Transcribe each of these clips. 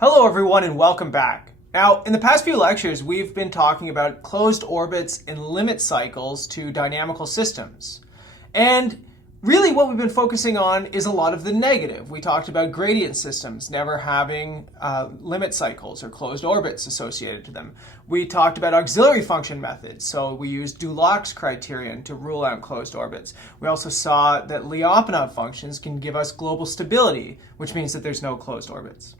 Hello everyone and welcome back. Now, in the past few lectures, we've been talking about closed orbits and limit cycles to dynamical systems. And really what we've been focusing on is a lot of the negative. We talked about gradient systems never having limit cycles or closed orbits associated to them. We talked about auxiliary function methods. So we used Dulac's criterion to rule out closed orbits. We also saw that Lyapunov functions can give us global stability, which means that there's no closed orbits.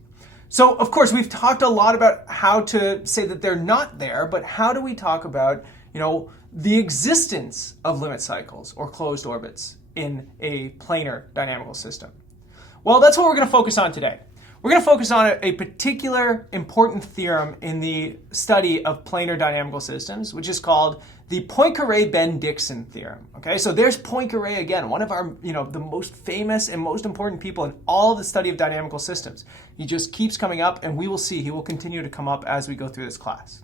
So, of course, we've talked a lot about how to say that they're not there, but how do we talk about, the existence of limit cycles or closed orbits in a planar dynamical system? Well, that's what we're going to focus on today. We're going to focus on a particular important theorem in the study of planar dynamical systems, which is called the Poincaré-Bendixson Theorem. Okay, so there's Poincaré again, one of our, the most famous and most important people in all of the study of dynamical systems. He just keeps coming up, and we will see he will continue to come up as we go through this class.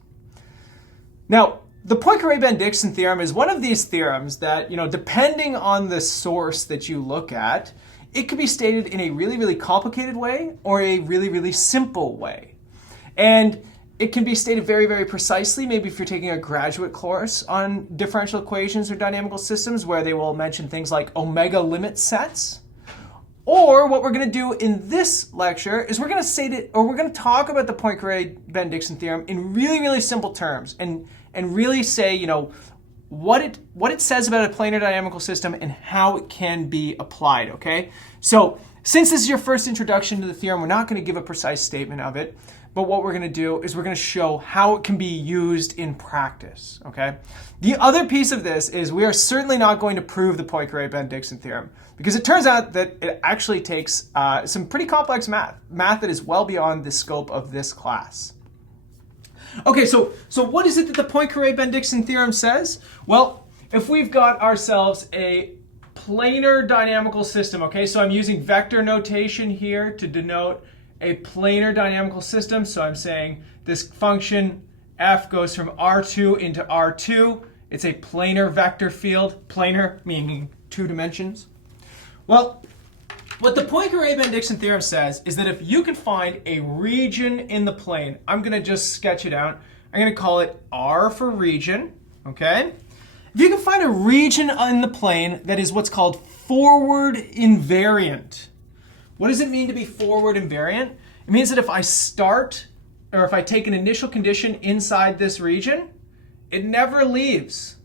Now, the Poincaré-Bendixson theorem is one of these theorems that, depending on the source that you look at, it could be stated in a really, really complicated way or a really, really simple way. And it can be stated very, very precisely, maybe if you're taking a graduate course on differential equations or dynamical systems where they will mention things like omega limit sets. Or what we're going to do in this lecture is we're going to talk about the Poincaré-Bendixson theorem in really, really simple terms and really say, what it says about a planar dynamical system and how it can be applied, okay? So since this is your first introduction to the theorem, we're not going to give a precise statement of it, but what we're going to do is we're going to show how it can be used in practice, okay? The other piece of this is we are certainly not going to prove the Poincaré-Bendixson theorem because it turns out that it actually takes some pretty complex math that is well beyond the scope of this class. Okay, so what is it that the Poincaré-Bendixson theorem says? Well, if we've got ourselves a planar dynamical system, okay, so I'm using vector notation here to denote a planar dynamical system. So I'm saying this function f goes from R2 into R2. It's a planar vector field, planar meaning 2 dimensions. Well, what the Poincaré-Bendixson theorem says is that if you can find a region in the plane, I'm going to just sketch it out. I'm going to call it R for region, okay? If you can find a region in the plane that is what's called forward invariant. What does it mean to be forward invariant? It means that if I start, or if I take an initial condition inside this region, it never leaves.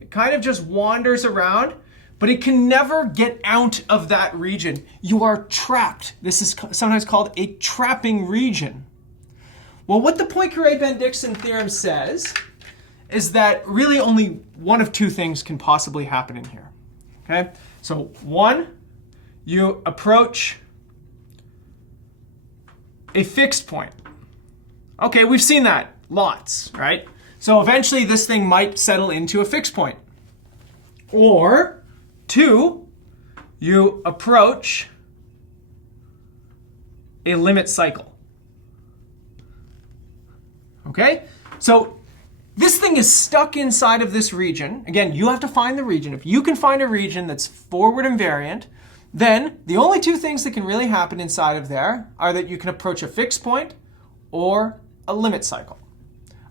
It kind of just wanders around, but it can never get out of that region. You are trapped. This is sometimes called a trapping region. Well, what the Poincaré-Bendixson theorem says is that really only one of two things can possibly happen in here. Okay? So one, you approach a fixed point. Okay, we've seen that lots, right? So eventually this thing might settle into a fixed point. Or two, you approach a limit cycle. Okay? So this thing is stuck inside of this region. Again, you have to find the region. If you can find a region that's forward invariant, then the only two things that can really happen inside of there are that you can approach a fixed point or a limit cycle.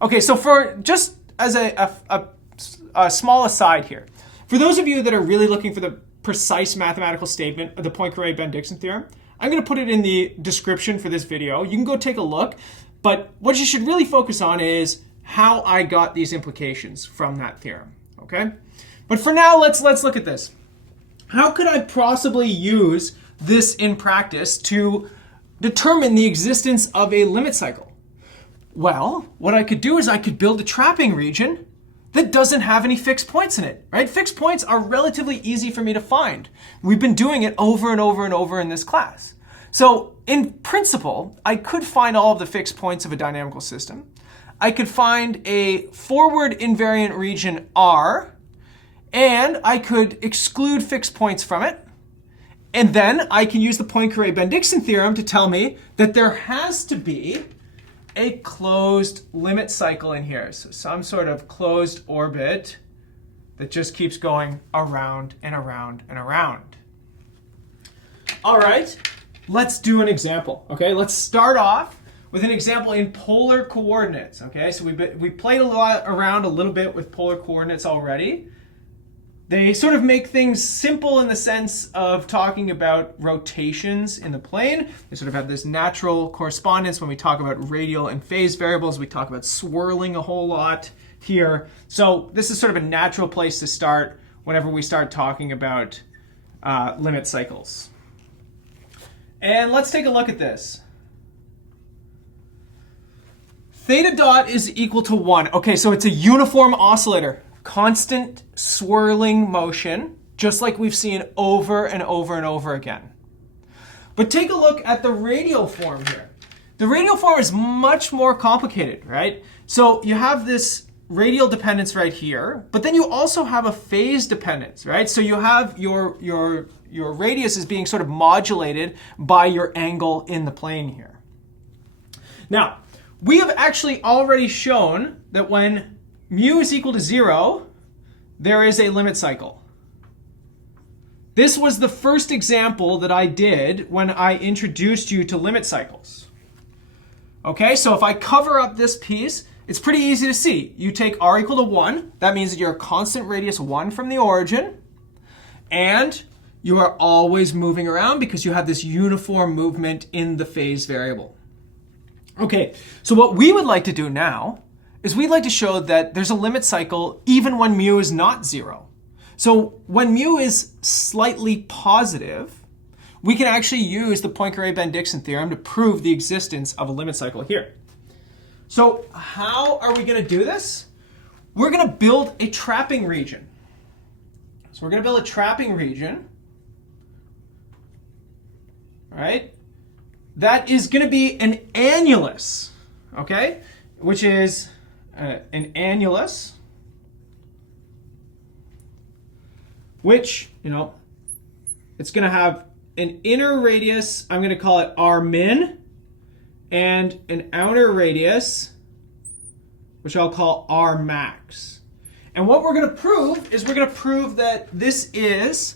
Okay, so for just as a small aside here, for those of you that are really looking for the precise mathematical statement of the Poincaré-Bendixson theorem, I'm going to put it in the description for this video. You can go take a look, but what you should really focus on is how I got these implications from that theorem, okay? But for now, let's look at this. How could I possibly use this in practice to determine the existence of a limit cycle? Well, what I could do is I could build a trapping region that doesn't have any fixed points in it, right? Fixed points are relatively easy for me to find. We've been doing it over and over and over in this class. So in principle, I could find all of the fixed points of a dynamical system. I could find a forward invariant region R, and I could exclude fixed points from it. And then I can use the Poincaré-Bendixson theorem to tell me that there has to be a closed limit cycle in here. So some sort of closed orbit that just keeps going around and around and around. All right. let's do an example. Okay, let's start off with an example in polar coordinates. Okay, so we played around a little bit with polar coordinates already. They sort of make things simple in the sense of talking about rotations in the plane. They sort of have this natural correspondence when we talk about radial and phase variables. We talk about swirling a whole lot here. So this is sort of a natural place to start whenever we start talking about limit cycles. And let's take a look at this. Theta dot is equal to 1. Okay, so it's a uniform oscillator. Constant swirling motion, just like we've seen over and over and over again. But take a look at the radial form here. The radial form is much more complicated, right? So you have this radial dependence right here, but then you also have a phase dependence, right? So you have your radius is being sort of modulated by your angle in the plane here. Now, we have actually already shown that when mu is equal to 0, there is a limit cycle. This was the first example that I did when I introduced you to limit cycles. Okay, so if I cover up this piece, it's pretty easy to see. You take r equal to 1. That means that you're a constant radius 1 from the origin. And you are always moving around because you have this uniform movement in the phase variable. Okay, so what we would like to do now is we'd like to show that there's a limit cycle even when mu is not 0. So when mu is slightly positive, we can actually use the Poincaré-Bendixson theorem to prove the existence of a limit cycle here. So how are we going to do this? We're going to build a trapping region. So we're going to build a trapping region, right? That is going to be an annulus, okay? Which is an annulus, which, it's going to have an inner radius, I'm going to call it r min, and an outer radius, which I'll call r max. And what we're going to prove is we're going to prove that this annulus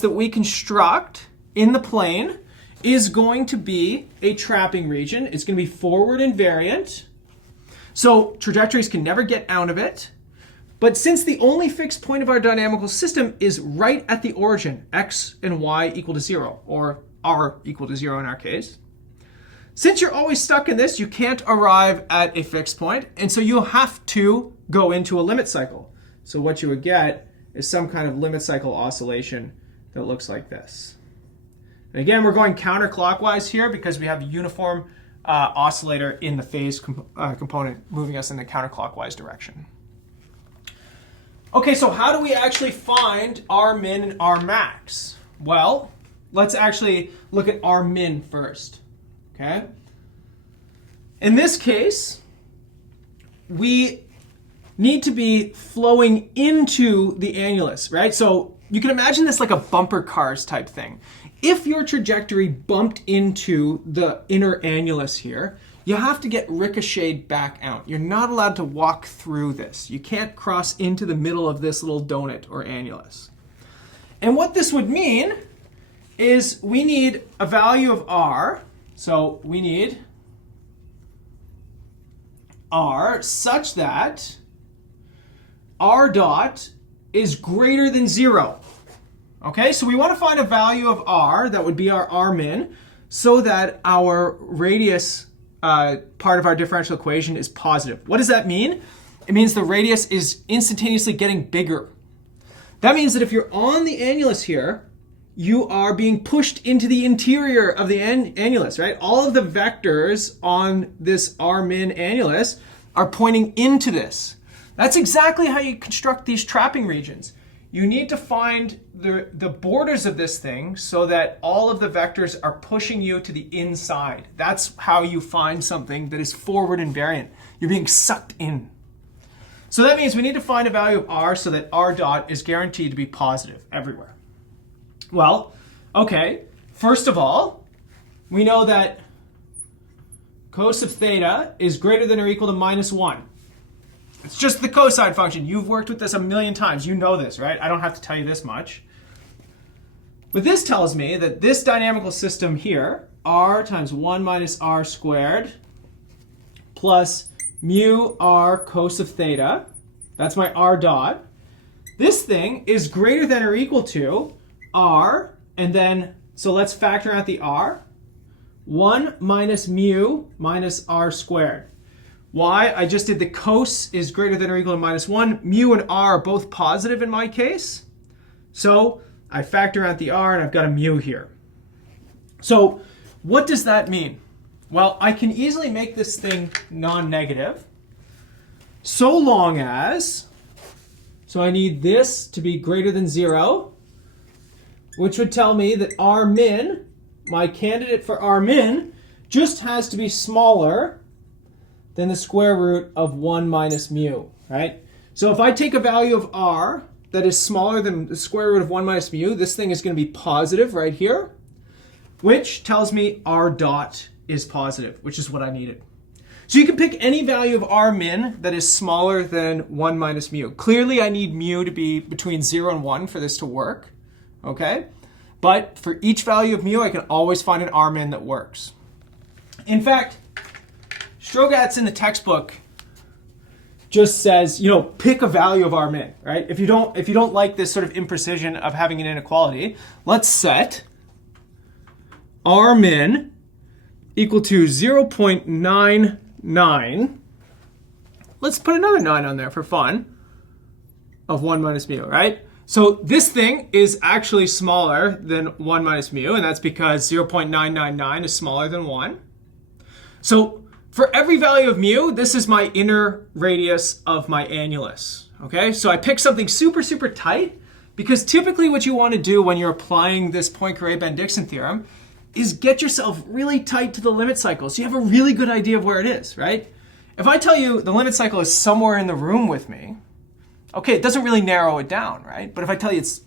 that we construct in the plane is going to be a trapping region. It's going to be forward invariant. So trajectories can never get out of it. But since the only fixed point of our dynamical system is right at the origin, x and y equal to 0, or r equal to 0 in our case, since you're always stuck in this, you can't arrive at a fixed point, and so you'll have to go into a limit cycle. So what you would get is some kind of limit cycle oscillation that looks like this. And again, we're going counterclockwise here because we have a uniform oscillator in the phase component moving us in the counterclockwise direction. Okay, so how do we actually find r min and r max? Well, let's actually look at r min first. Okay? In this case, we need to be flowing into the annulus, right? So you can imagine this like a bumper cars type thing. If your trajectory bumped into the inner annulus here, you have to get ricocheted back out. You're not allowed to walk through this. You can't cross into the middle of this little donut or annulus. And what this would mean is we need a value of r. So we need r such that r dot is greater than 0. Okay, so we want to find a value of r, that would be our r min, so that our radius part of our differential equation is positive. What does that mean? It means the radius is instantaneously getting bigger. That means that if you're on the annulus here, you are being pushed into the interior of the annulus, right? All of the vectors on this r min annulus are pointing into this. That's exactly how you construct these trapping regions. You need to find the borders of this thing so that all of the vectors are pushing you to the inside. That's how you find something that is forward invariant. You're being sucked in. So that means we need to find a value of r so that r dot is guaranteed to be positive everywhere. Well, okay, first of all, we know that cos of theta is greater than or equal to -1. It's just the cosine function. You've worked with this a million times. You know this, right? I don't have to tell you this much. But this tells me that this dynamical system here, r times 1 minus r squared plus mu r cos of theta, that's my r dot. This thing is greater than or equal to r, and then, so let's factor out the r, 1 minus mu minus r squared. Why? I just did the cos is greater than or equal to minus 1. Mu and r are both positive in my case. So I factor out the r and I've got a mu here. So what does that mean? Well, I can easily make this thing non-negative so long as, so I need this to be greater than 0, which would tell me that r min, my candidate for r min, just has to be smaller than the square root of 1 minus mu, right? So if I take a value of r that is smaller than the square root of 1 minus mu, this thing is going to be positive right here, which tells me r dot is positive, which is what I needed. So you can pick any value of r min that is smaller than 1 minus mu. Clearly, I need mu to be between 0 and 1 for this to work, okay? But for each value of mu, I can always find an r min that works. In fact, Strogatz in the textbook just says, pick a value of r min, right? If you don't like this sort of imprecision of having an inequality, let's set r min equal to 0.99. Let's put another 9 on there for fun of 1 minus mu, right? So this thing is actually smaller than 1 minus mu, and that's because 0.999 is smaller than 1. So for every value of mu, this is my inner radius of my annulus, okay? So I pick something super, super tight, because typically what you want to do when you're applying this Poincaré-Bendixson theorem is get yourself really tight to the limit cycle so you have a really good idea of where it is, right? If I tell you the limit cycle is somewhere in the room with me, okay, it doesn't really narrow it down, right? But if I tell you it's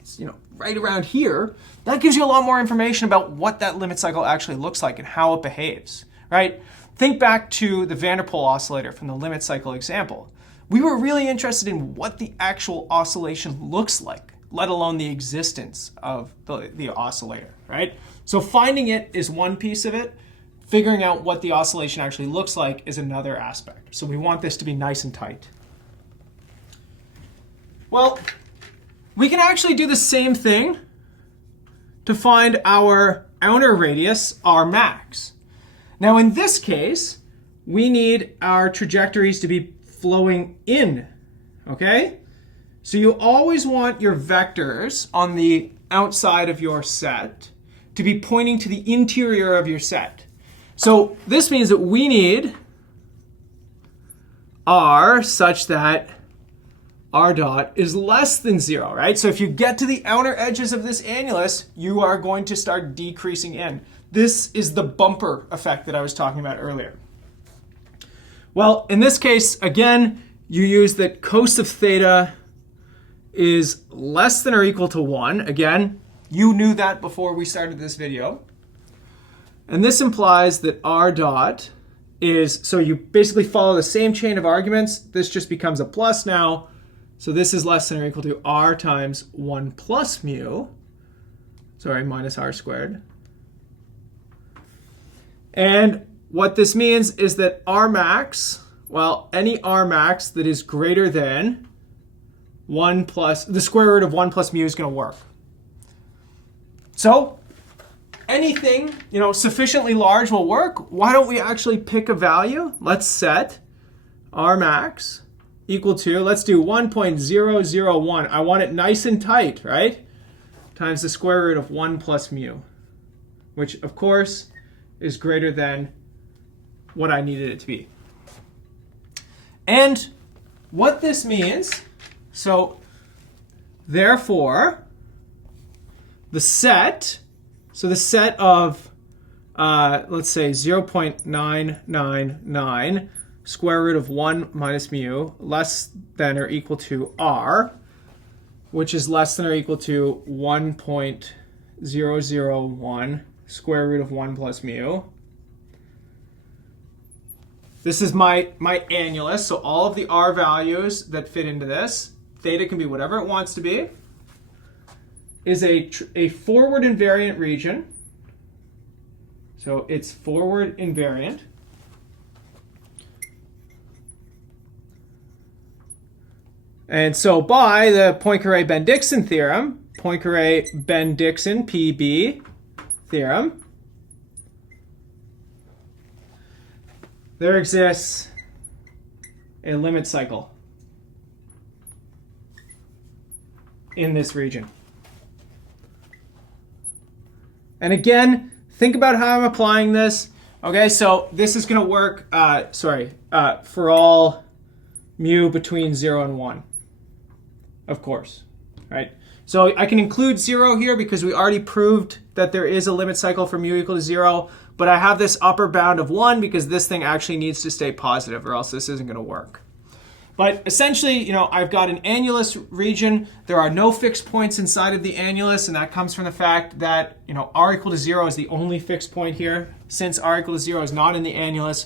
right around here, that gives you a lot more information about what that limit cycle actually looks like and how it behaves, right? Think back to the Van der Pol oscillator from the limit cycle example. We were really interested in what the actual oscillation looks like, let alone the existence of the oscillator, right? So finding it is one piece of it. Figuring out what the oscillation actually looks like is another aspect. So we want this to be nice and tight. Well, we can actually do the same thing to find our outer radius, r max. Now in this case, we need our trajectories to be flowing in, okay? So you always want your vectors on the outside of your set to be pointing to the interior of your set. So this means that we need r such that r dot is less than 0, right? So if you get to the outer edges of this annulus, you are going to start decreasing in. This is the bumper effect that I was talking about earlier. Well, in this case, again, you use that cos of theta is less than or equal to 1. Again, you knew that before we started this video. And this implies that r dot is, so you basically follow the same chain of arguments. This just becomes a plus now. So this is less than or equal to r times 1 plus mu, minus r squared. And what this means is that r max, well, any r max that is greater than 1 plus, the square root of 1 plus mu is going to work. So anything, sufficiently large will work. Why don't we actually pick a value? Let's set r max equal to, let's do 1.001. I want it nice and tight, right? Times the square root of 1 plus mu, which of course is greater than what I needed it to be. And what this means, so therefore, the set of, let's say 0.999 square root of 1 minus mu less than or equal to r, which is less than or equal to 1.001 square root of 1 plus mu. This is my annulus, so all of the r values that fit into this, theta can be whatever it wants to be. is a forward invariant region. So it's forward invariant. And so by the Poincaré-Bendixson theorem, Poincaré-Bendixson PB theorem, there exists a limit cycle in this region. And again, think about how I'm applying this. Okay, so this is going to work, for all mu between 0 and 1, of course, right? So I can include 0 here because we already proved that there is a limit cycle for mu equal to 0, but I have this upper bound of 1 because this thing actually needs to stay positive or else this isn't going to work. But essentially, I've got an annulus region. There are no fixed points inside of the annulus, and that comes from the fact that, r equal to 0 is the only fixed point here. Since r equal to 0 is not in the annulus,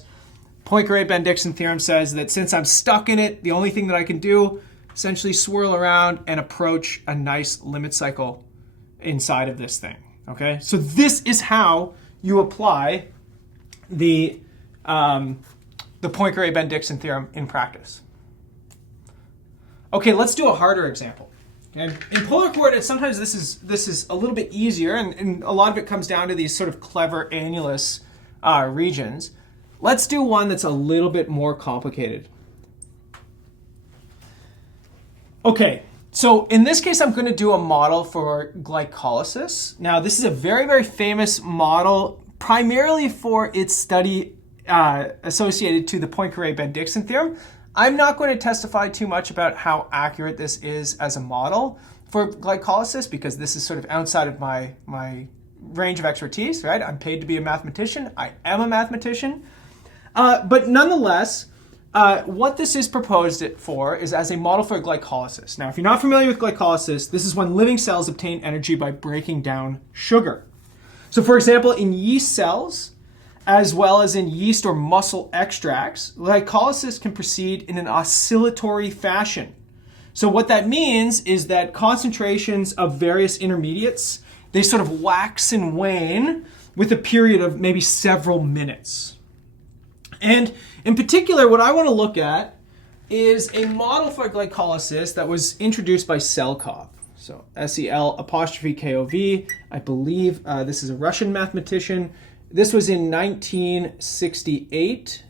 Poincaré-Bendixson theorem says that since I'm stuck in it, the only thing that I can do, essentially swirl around and approach a nice limit cycle inside of this thing. Okay, so this is how you apply the Poincaré-Bendixson theorem in practice. Okay, let's do a harder example. Okay? In polar coordinates, sometimes this is a little bit easier, and a lot of it comes down to these sort of clever annulus regions. Let's do one that's a little bit more complicated. Okay, so in this case, I'm going to do a model for glycolysis. Now, this is a very, very famous model, primarily for its study associated to the Poincaré-Bendixson theorem. I'm not going to testify too much about how accurate this is as a model for glycolysis because this is sort of outside of my range of expertise, right? I'm paid to be a mathematician. I am a mathematician. But nonetheless, what this is proposed for is as a model for glycolysis. Now, if you're not familiar with glycolysis, this is when living cells obtain energy by breaking down sugar. So for example, in yeast cells, as well as in yeast or muscle extracts, glycolysis can proceed in an oscillatory fashion. So what that means is that concentrations of various intermediates, they sort of wax and wane with a period of maybe several minutes. And in particular, what I want to look at is a model for glycolysis that was introduced by Sel'kov. So SEL''KOV. I believe this is a Russian mathematician. This was in 1968.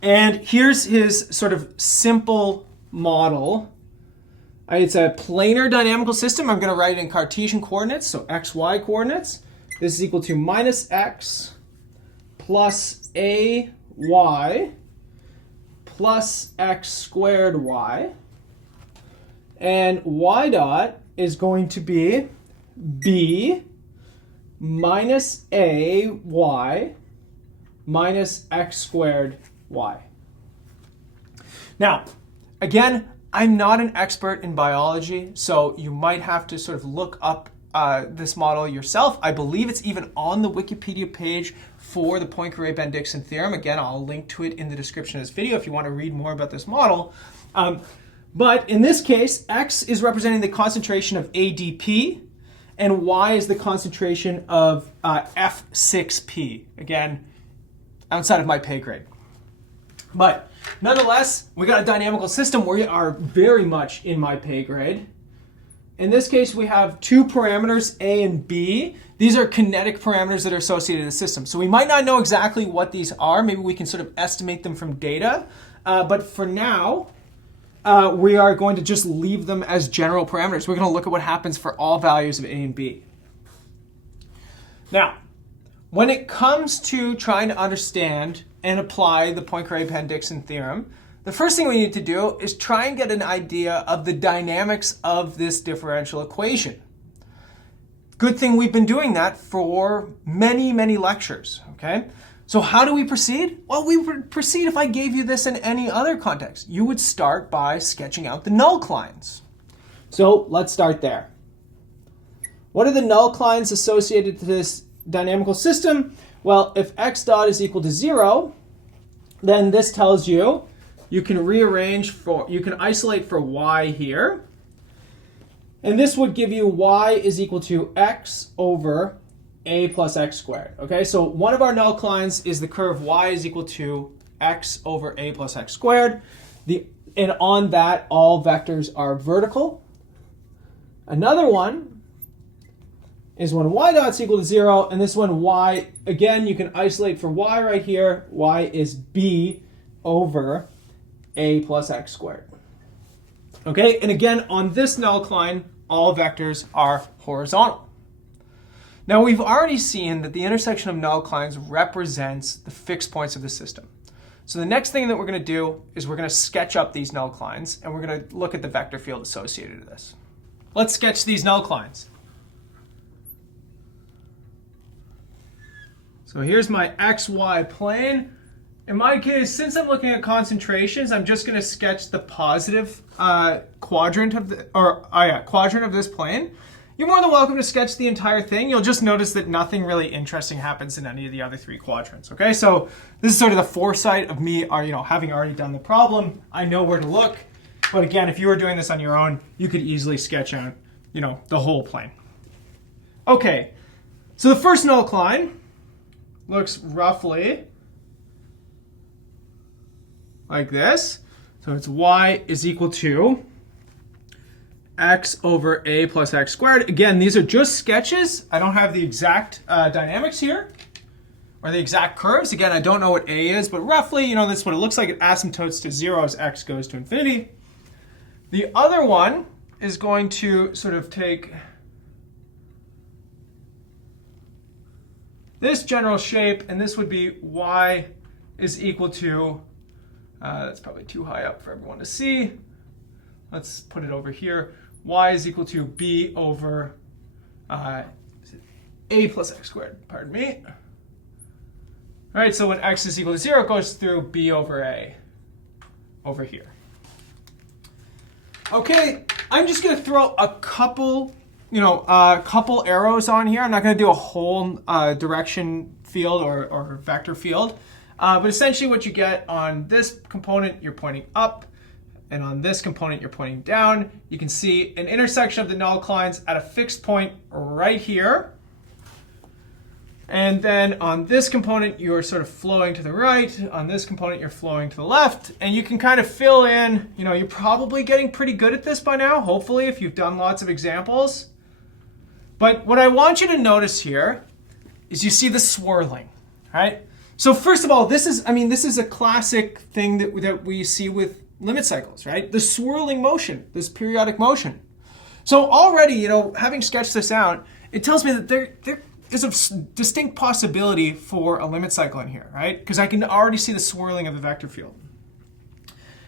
And here's his sort of simple model. It's a planar dynamical system. I'm going to write it in Cartesian coordinates, so x, y coordinates. This is equal to minus x plus ay plus x squared y. And y dot is going to be b minus ay minus x squared y. Now, again, I'm not an expert in biology, so you might have to sort of look up this model yourself. I believe it's even on the Wikipedia page for the Poincaré-Bendixson theorem. Again, I'll link to it in the description of this video if you want to read more about this model. But in this case, x is representing the concentration of ADP, and y is the concentration of F6P. Again, outside of my pay grade. But nonetheless, we got a dynamical system where we are very much in my pay grade. In this case, we have two parameters, A and B. These are kinetic parameters that are associated with the system. So we might not know exactly what these are. Maybe we can sort of estimate them from data. But for now, we are going to just leave them as general parameters. We're going to look at what happens for all values of A and B. Now, when it comes to trying to understand and apply the Poincaré-Bendixson theorem, the first thing we need to do is try and get an idea of the dynamics of this differential equation. Good thing we've been doing that for many, many lectures, okay? So how do we proceed? Well, we would proceed if I gave you this in any other context. You would start by sketching out the nullclines. So let's start there. What are the nullclines associated to this dynamical system? Well, if x dot is equal to 0, then this tells you you can isolate for y here. And this would give you y is equal to x over a plus x squared. Okay, so one of our null lines is the curve y is equal to x over a plus x squared. And on that, all vectors are vertical. Another one is when y dot's equal to 0, and this one y, again, you can isolate for y right here. Y is b over a plus x squared. Okay, and again, on this null line, all vectors are horizontal. Now, we've already seen that the intersection of null lines represents the fixed points of the system. So the next thing that we're going to do is we're going to sketch up these null lines, and we're going to look at the vector field associated with this. Let's sketch these null lines. So here's my xy plane. In my case, since I'm looking at concentrations, I'm just going to sketch the positive quadrant of this plane. You're more than welcome to sketch the entire thing. You'll just notice that nothing really interesting happens in any of the other three quadrants. Okay, so this is sort of the foresight of me, having already done the problem. I know where to look. But again, if you were doing this on your own, you could easily sketch out, the whole plane. Okay, so the first null line looks roughly like this. So it's y is equal to x over a plus x squared. Again, these are just sketches. I don't have the exact dynamics here, or the exact curves. Again, I don't know what a is, but roughly, that's what it looks like. It asymptotes to 0 as x goes to infinity. The other one is going to sort of take this general shape, and this would be y is equal to, that's probably too high up for everyone to see. Let's put it over here. Y is equal to b over a plus x squared, pardon me. All right, so when x is equal to 0, it goes through b over a over here. Okay, I'm just going to throw a couple arrows on here. I'm not going to do a whole direction field or vector field. But essentially what you get on this component, you're pointing up. And on this component, you're pointing down. You can see an intersection of the null lines at a fixed point right here. And then on this component, you're sort of flowing to the right. On this component, you're flowing to the left. And you can kind of fill in, you're probably getting pretty good at this by now, hopefully, if you've done lots of examples. But what I want you to notice here is you see the swirling, right? So first of all, this is a classic thing that we see with limit cycles, right? The swirling motion, this periodic motion. So already, having sketched this out, it tells me that there is a distinct possibility for a limit cycle in here, right? Because I can already see the swirling of the vector field.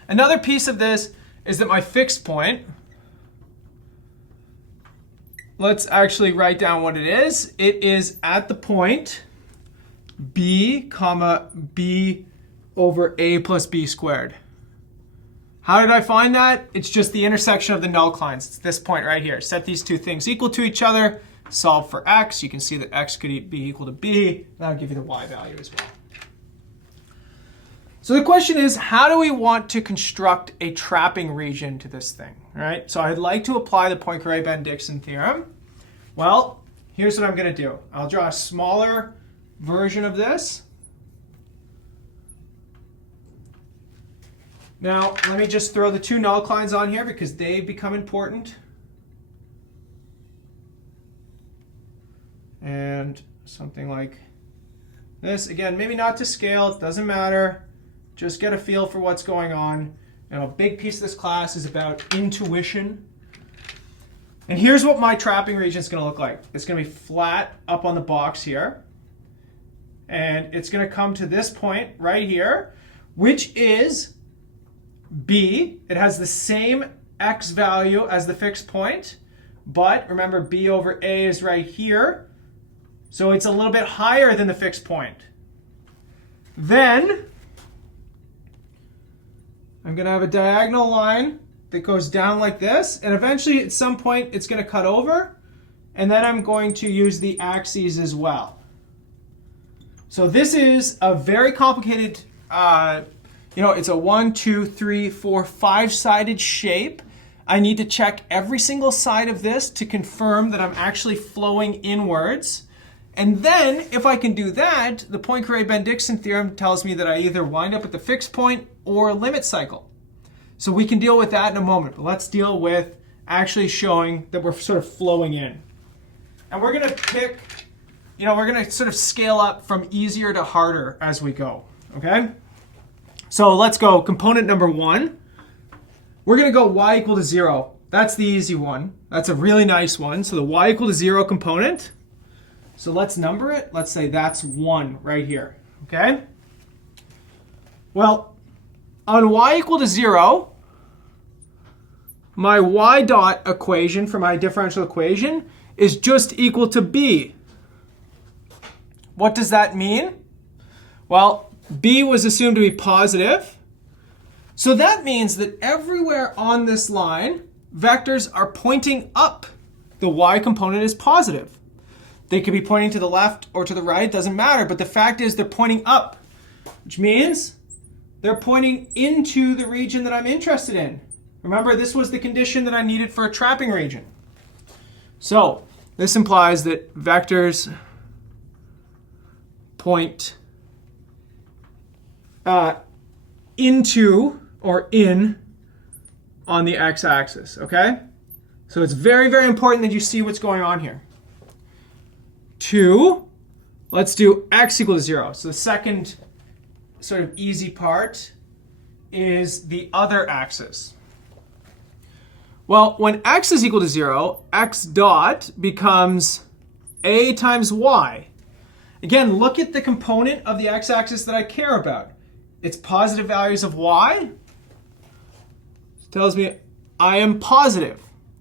Another piece of this is that my fixed point, let's actually write down what it is. It is at the point b, comma, b over a plus b squared. How did I find that? It's just the intersection of the null lines. It's this point right here. Set these two things equal to each other. Solve for x. You can see that x could be equal to b. That'll give you the y value as well. So the question is, how do we want to construct a trapping region to this thing, right? So I'd like to apply the Poincaré-Bendixson theorem. Well, here's what I'm going to do. I'll draw a smaller version of this. Now, let me just throw the two null lines on here because they become important. And something like this. Again, maybe not to scale. It doesn't matter. Just get a feel for what's going on. And a big piece of this class is about intuition. And here's what my trapping region is going to look like. It's going to be flat up on the box here. And it's going to come to this point right here, which is b. It has the same x value as the fixed point. But remember, b over a is right here. So it's a little bit higher than the fixed point. Then I'm going to have a diagonal line that goes down like this. And eventually, at some point, it's going to cut over. And then I'm going to use the axes as well. So this is a very complicated, it's a 1, 2, 3, 4, 5-sided shape. I need to check every single side of this to confirm that I'm actually flowing inwards. And then, if I can do that, the Poincaré-Bendixson theorem tells me that I either wind up at the fixed point or a limit cycle. So we can deal with that in a moment, but let's deal with actually showing that we're sort of flowing in. And we're going to pick, we're going to sort of scale up from easier to harder as we go, okay? So let's go component number 1. We're going to go y equal to 0. That's the easy one. That's a really nice one. So the y equal to 0 component. So let's number it. Let's say that's 1 right here, okay? Well, on y equal to 0, my y dot equation for my differential equation is just equal to b. What does that mean? Well, b was assumed to be positive. So that means that everywhere on this line, vectors are pointing up. The y component is positive. They could be pointing to the left or to the right, doesn't matter. But the fact is they're pointing up, which means they're pointing into the region that I'm interested in. Remember, this was the condition that I needed for a trapping region. So this implies that vectors point into or in on the x-axis, okay? So it's very, very important that you see what's going on here. 2, let's do x equal to 0. So the second sort of easy part is the other axis. Well, when x is equal to 0, x dot becomes a times y. Again, look at the component of the x-axis that I care about. It's positive values of y. It tells me I am positive.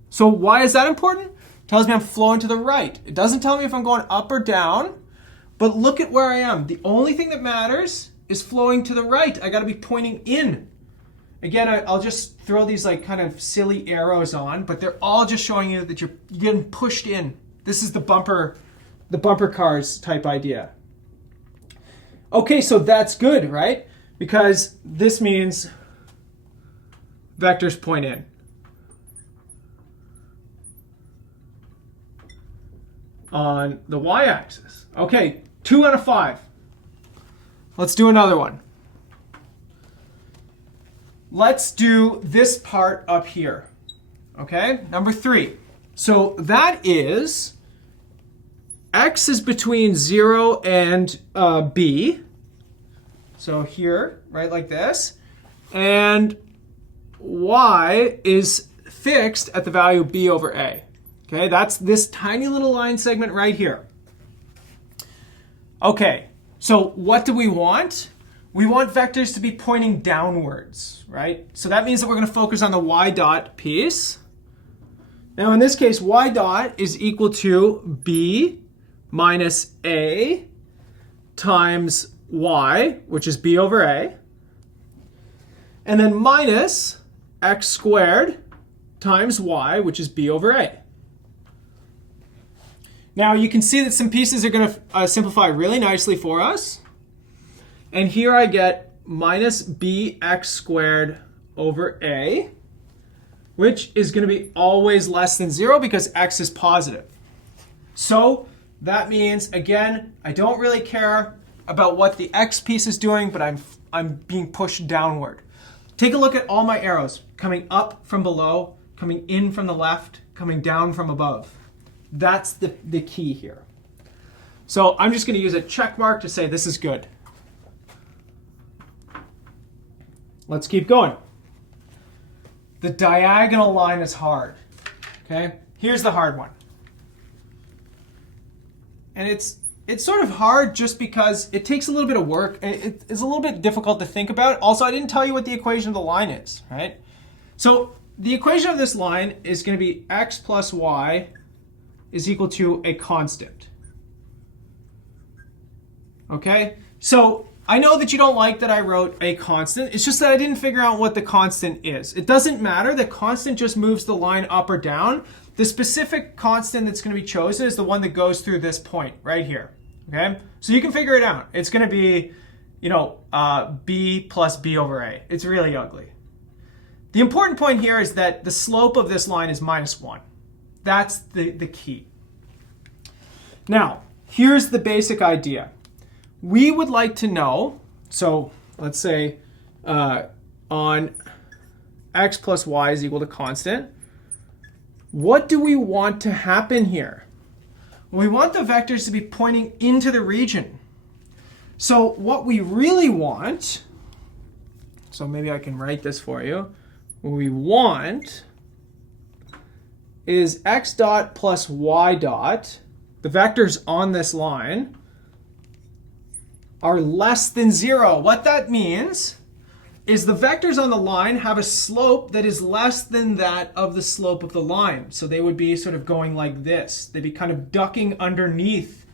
So why is that important? It tells me I'm flowing to the right. It doesn't tell me if I'm going up or down, but look at where I am. The only thing that matters is flowing to the right. I got to be pointing in. Again, I'll just throw these like kind of silly arrows on, but they're all just showing you that you're getting pushed in. This is the bumper cars type idea. Okay, so that's good, right? Because this means vectors point in. On the y-axis. Okay, 2 out of 5. Let's do another one. Let's do this part up here. Okay, number 3. So that is x is between 0 and b. So here, right like this. And y is fixed at the value b over a. Okay, that's this tiny little line segment right here. Okay, so what do we want? We want vectors to be pointing downwards, right? So that means that we're going to focus on the y dot piece. Now in this case, y dot is equal to b minus a times y, which is b over a, and then minus x squared times y, which is b over a. Now you can see that some pieces are going to simplify really nicely for us. And here I get minus bx squared over a, which is going to be always less than 0 because x is positive. So that means, again, I don't really care about what the x piece is doing, but I'm being pushed downward. Take a look at all my arrows coming up from below, coming in from the left, coming down from above. That's the key here. So I'm just going to use a check mark to say this is good. Let's keep going. The diagonal line is hard. Okay, here's the hard one. And it's sort of hard just because it takes a little bit of work. It's a little bit difficult to think about. Also, I didn't tell you what the equation of the line is, right? So the equation of this line is going to be x plus y is equal to a constant. Okay, so I know that you don't like that I wrote a constant. It's just that I didn't figure out what the constant is. It doesn't matter. The constant just moves the line up or down. The specific constant that's going to be chosen is the one that goes through this point right here. Okay, so you can figure it out. It's going to be, b plus b over a. It's really ugly. The important point here is that the slope of this line is -1. That's the key. Now, here's the basic idea. We would like to know, so let's say on x plus y is equal to constant, what do we want to happen here? We want the vectors to be pointing into the region. So what we really want, so maybe I can write this for you. What we want is x dot plus y dot, the vectors on this line, are less than 0. What that means is the vectors on the line have a slope that is less than that of the slope of the line. So they would be sort of going like this. They'd be kind of ducking underneath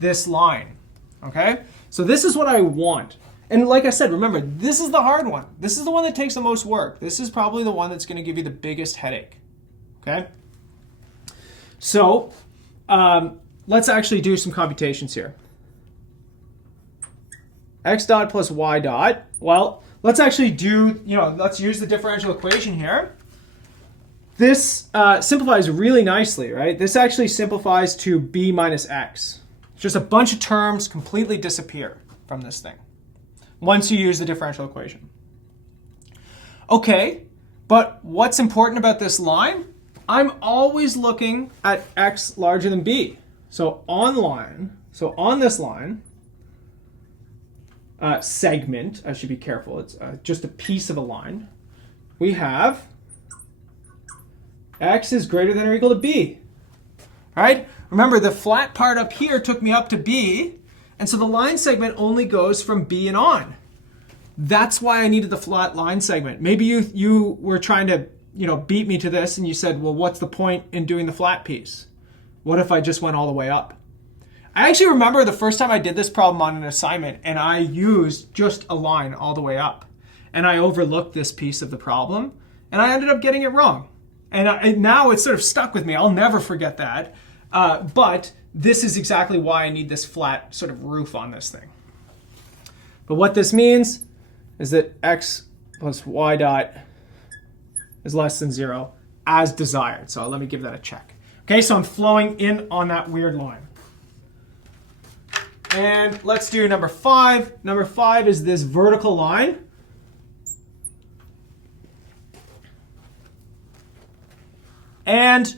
this line. Okay? So this is what I want. And like I said, remember, this is the hard one. This is the one that takes the most work. This is probably the one that's going to give you the biggest headache. Okay? So let's actually do some computations here. X dot plus y dot. Well, let's actually do, let's use the differential equation here. This simplifies really nicely, right? This actually simplifies to b minus x. Just a bunch of terms completely disappear from this thing once you use the differential equation. Okay, but what's important about this line? I'm always looking at x larger than b. So on this line, segment, I should be careful, it's just a piece of a line, we have x is greater than or equal to b. Right? Remember, the flat part up here took me up to b, and so the line segment only goes from b and on. That's why I needed the flat line segment. Maybe you were trying to beat me to this, and you said, well, what's the point in doing the flat piece? What if I just went all the way up? I actually remember the first time I did this problem on an assignment, and I used just a line all the way up. And I overlooked this piece of the problem, and I ended up getting it wrong. And now it's sort of stuck with me. I'll never forget that. But this is exactly why I need this flat sort of roof on this thing. But what this means is that x plus y dot is less than 0 as desired. So let me give that a check. Okay, so I'm flowing in on that weird line. And let's do number 5. Number 5 is this vertical line. And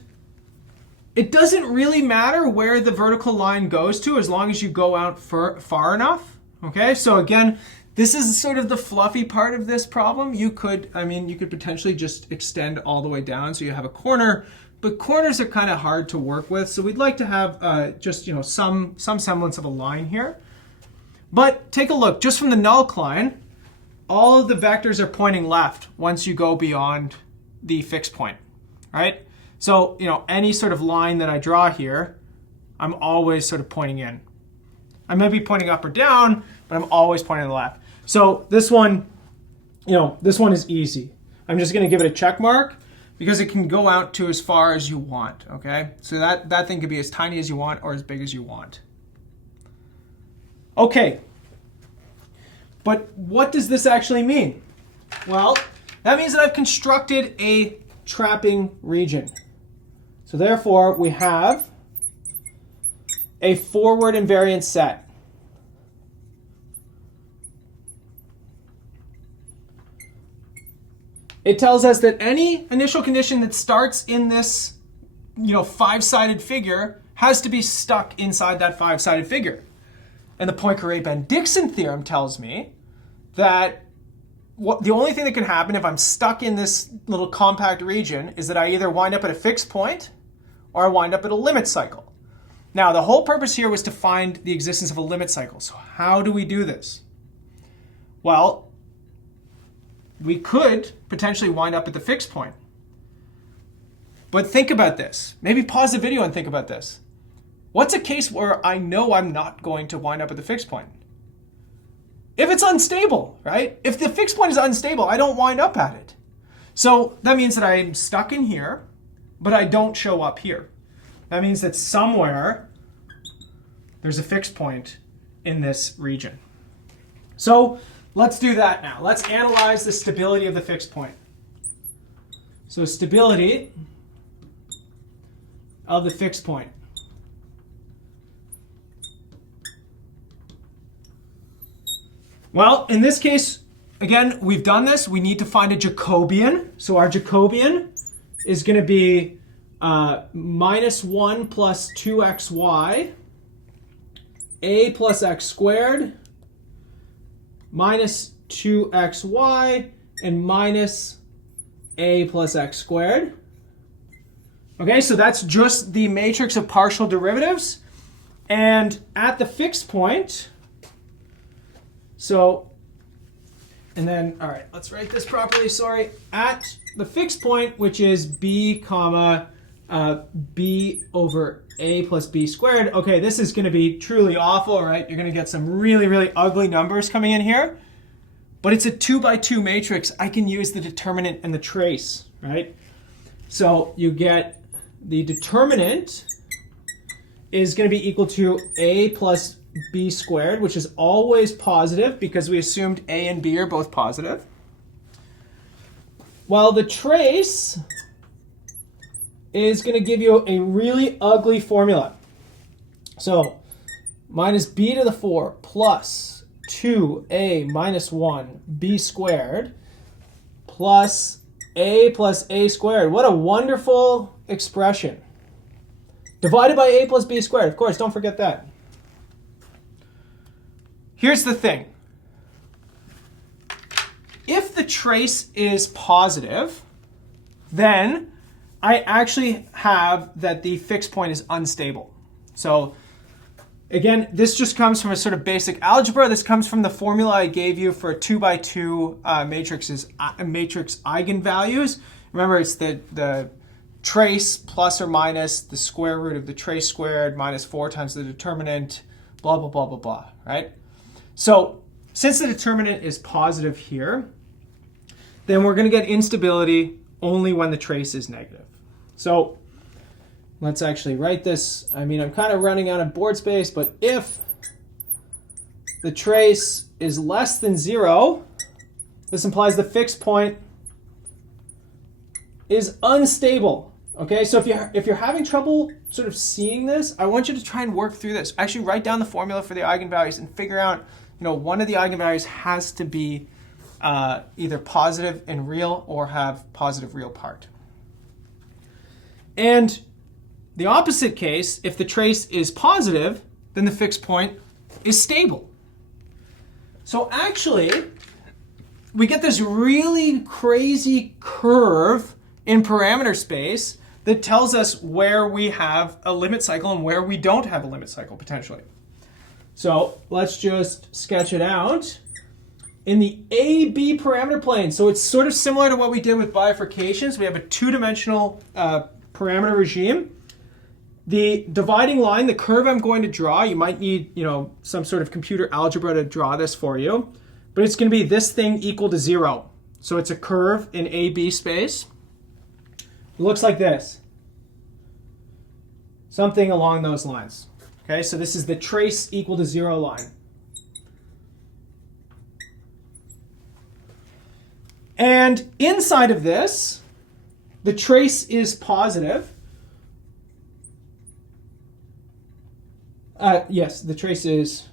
it doesn't really matter where the vertical line goes to as long as you go out far enough. Okay, so again, this is sort of the fluffy part of this problem. You could potentially just extend all the way down so you have a corner, but corners are kind of hard to work with. So we'd like to have just some semblance of a line here. But take a look, just from the null line, all of the vectors are pointing left once you go beyond the fixed point, right? So, any sort of line that I draw here, I'm always sort of pointing in. I may be pointing up or down, but I'm always pointing to the left. So this one, this one is easy. I'm just going to give it a check mark because it can go out to as far as you want, okay? So that thing could be as tiny as you want or as big as you want. Okay, but what does this actually mean? Well, that means that I've constructed a trapping region. So therefore, we have a forward invariant set. It tells us that any initial condition that starts in this, five-sided figure has to be stuck inside that five-sided figure. And the Poincaré-Bendixson theorem tells me that the only thing that can happen if I'm stuck in this little compact region is that I either wind up at a fixed point or I wind up at a limit cycle. Now, the whole purpose here was to find the existence of a limit cycle. So how do we do this? Well, we could potentially wind up at the fixed point. But think about this. Maybe pause the video and think about this. What's a case where I know I'm not going to wind up at the fixed point? If it's unstable, right? If the fixed point is unstable, I don't wind up at it. So that means that I'm stuck in here, but I don't show up here. That means that somewhere there's a fixed point in this region. So let's do that now. Let's analyze the stability of the fixed point. So stability of the fixed point. Well, in this case, again, we've done this. We need to find a Jacobian. So our Jacobian is going to be minus 1 plus 2xy, a plus x squared, minus 2xy, and minus a plus x squared. Okay, so that's just the matrix of partial derivatives. And at the fixed point, so, and then, all right, let's write this properly, sorry. At the fixed point, which is b comma b over a plus b squared. Okay, this is going to be truly awful, right? You're going to get some really, really ugly numbers coming in here. But it's a 2 by 2 matrix. I can use the determinant and the trace, right? So you get the determinant is going to be equal to a plus b squared, which is always positive because we assumed a and b are both positive. While the trace is going to give you a really ugly formula. So minus b to the 4 plus 2a minus 1 b squared plus a squared. What a wonderful expression. Divided by a plus b squared. Of course, don't forget that. Here's the thing. If the trace is positive, then I actually have that the fixed point is unstable. So again, this just comes from a sort of basic algebra. This comes from the formula I gave you for 2 by 2 matrix eigenvalues. Remember, it's the trace plus or minus the square root of the trace squared minus 4 times the determinant, blah, blah, blah, blah, blah, right? So since the determinant is positive here, then we're going to get instability only when the trace is negative. So let's actually write this. I mean, I'm kind of running out of board space, but if the trace is less than 0, this implies the fixed point is unstable. Okay, so if you're having trouble sort of seeing this, I want you to try and work through this. Actually write down the formula for the eigenvalues and figure out, one of the eigenvalues has to be either positive and real or have positive real part. And the opposite case, if the trace is positive, then the fixed point is stable. So actually, we get this really crazy curve in parameter space that tells us where we have a limit cycle and where we don't have a limit cycle potentially. So let's just sketch it out. In the AB parameter plane, so it's sort of similar to what we did with bifurcations. We have a two-dimensional parameter regime. The dividing line, the curve I'm going to draw, you might need some sort of computer algebra to draw this for you, but it's going to be this thing equal to 0. So it's a curve in AB space. It looks like this. Something along those lines. Okay, so this is the trace equal to 0 line. And inside of this, the trace is positive. Yes, the trace is,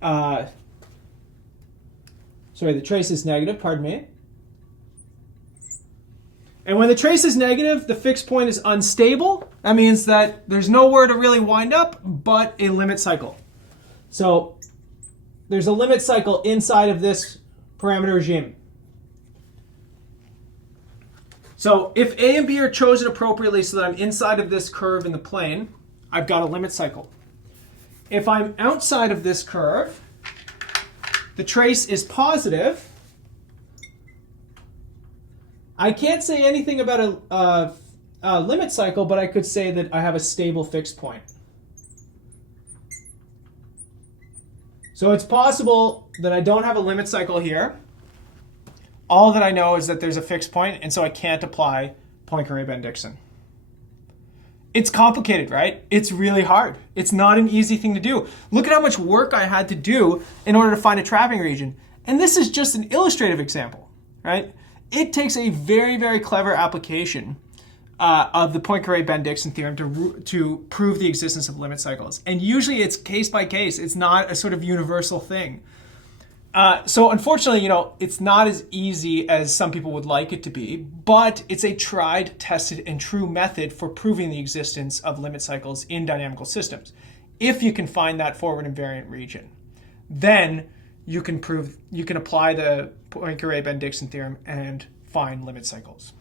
the trace is negative, pardon me. And when the trace is negative, the fixed point is unstable. That means that there's nowhere to really wind up but a limit cycle. So there's a limit cycle inside of this parameter regime. So if A and B are chosen appropriately so that I'm inside of this curve in the plane, I've got a limit cycle. If I'm outside of this curve, the trace is positive. I can't say anything about a limit cycle, but I could say that I have a stable fixed point. So it's possible that I don't have a limit cycle here. All that I know is that there's a fixed point, and so I can't apply Poincaré-Bendixson. It's complicated, right? It's really hard. It's not an easy thing to do. Look at how much work I had to do in order to find a trapping region. And this is just an illustrative example, right? it takes a very, very clever application of the Poincaré-Bendixson theorem to prove the existence of limit cycles. And usually it's case by case. It's not a sort of universal thing. So unfortunately, it's not as easy as some people would like it to be, but it's a tried, tested, and true method for proving the existence of limit cycles in dynamical systems. If you can find that forward invariant region, then you can apply the Poincaré-Bendixson theorem and find limit cycles.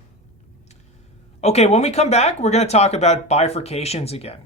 Okay, when we come back, we're going to talk about bifurcations again.